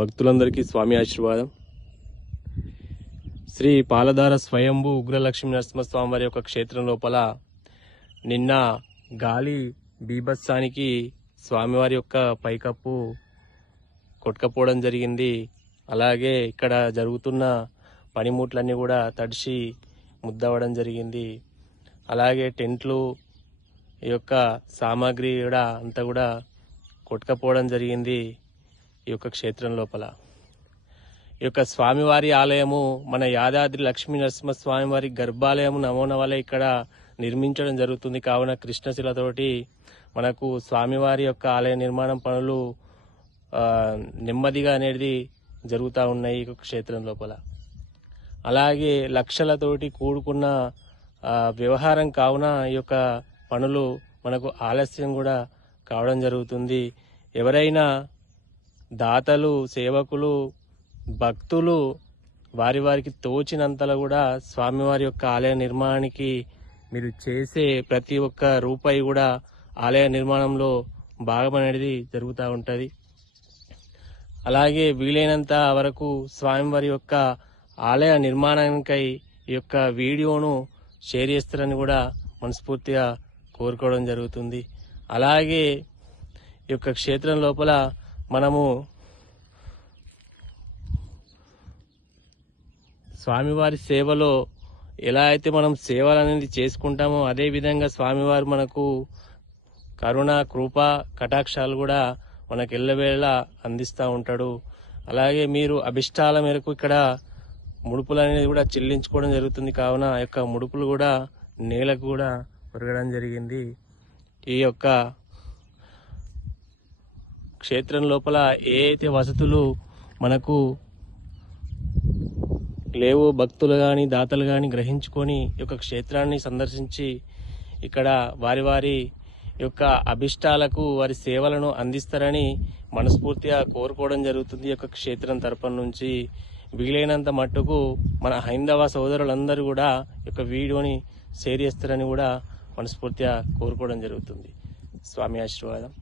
భక్తులందరికీ స్వామి ఆశీర్వాదం. శ్రీ పాలధార స్వయంభూ ఉగ్రలక్ష్మీ నరసింహస్వామి వారి యొక్క క్షేత్రం లోపల నిన్న గాలి బీభత్సానికి స్వామివారి యొక్క పైకప్పు కొట్టుకపోవడం జరిగింది. అలాగే ఇక్కడ జరుగుతున్న పనిముట్లన్నీ కూడా తడిసి ముద్దవడం జరిగింది. అలాగే టెంట్లు ఈ యొక్క సామాగ్రి కూడా అంతా కూడా కొట్టుకపోవడం జరిగింది. ఈ యొక్క క్షేత్రం లోపల ఈ యొక్క స్వామివారి ఆలయము మన యాదాద్రి లక్ష్మీ నరసింహస్వామి వారి గర్భాలయము నమూనా వల్ల ఇక్కడ నిర్మించడం జరుగుతుంది. కావున కృష్ణశిలతోటి మనకు స్వామివారి యొక్క ఆలయ నిర్మాణం పనులు నెమ్మదిగా అనేది జరుగుతూ ఉన్నాయి ఈ క్షేత్రం లోపల. అలాగే లక్షలతోటి కూడుకున్న వ్యవహారం కావున ఈ యొక్క పనులు మనకు ఆలస్యం కూడా కావడం జరుగుతుంది. ఎవరైనా దాతలు, సేవకులు, భక్తులు వారికి తోచినంతలో కూడా స్వామివారి యొక్క ఆలయ నిర్మాణానికి మీరు చేసే ప్రతి ఒక్క రూపాయి కూడా ఆలయ నిర్మాణంలో భాగం అనేది జరుగుతూ ఉంటుంది. అలాగే వీలైనంత వరకు స్వామివారి యొక్క ఆలయ నిర్మాణానికై ఈ యొక్క వీడియోను షేర్ చేస్తారని కూడా మనస్ఫూర్తిగా కోరుకోవడం జరుగుతుంది. అలాగే ఈ యొక్క క్షేత్రం లోపల మనము స్వామివారి సేవలో ఎలా అయితే మనం సేవలు అనేది చేసుకుంటామో అదేవిధంగా స్వామివారు మనకు కరుణ, కృప, కటాక్షాలు కూడా మనకు ఎల్లవేళలా అందిస్తూ ఉంటాడు. అలాగే మీరు అభిష్టాల మేరకు ఇక్కడ ముడుపులు అనేది కూడా చెల్లించుకోవడం జరుగుతుంది. కావున ఆ యొక్క ముడుపులు కూడా నేలకు కూడా పెరగడం జరిగింది. ఈ యొక్క క్షేత్రం లోపల ఏ అయితే వసతులు మనకు లేవో భక్తులు కానీ దాతలు కానీ గ్రహించుకొని ఈ యొక్క క్షేత్రాన్ని సందర్శించి ఇక్కడ వారి యొక్క అభిష్టాలకు వారి సేవలను అందిస్తారని మనస్ఫూర్తిగా కోరుకోవడం జరుగుతుంది. ఈ యొక్క క్షేత్రం తరపున నుంచి వీలైనంత మట్టుకు మన హైందవ సోదరులందరూ కూడా ఈ యొక్క వీడియోని షేర్ చేస్తారని కూడా మనస్ఫూర్తిగా కోరుకోవడం జరుగుతుంది. స్వామి ఆశీర్వాదం.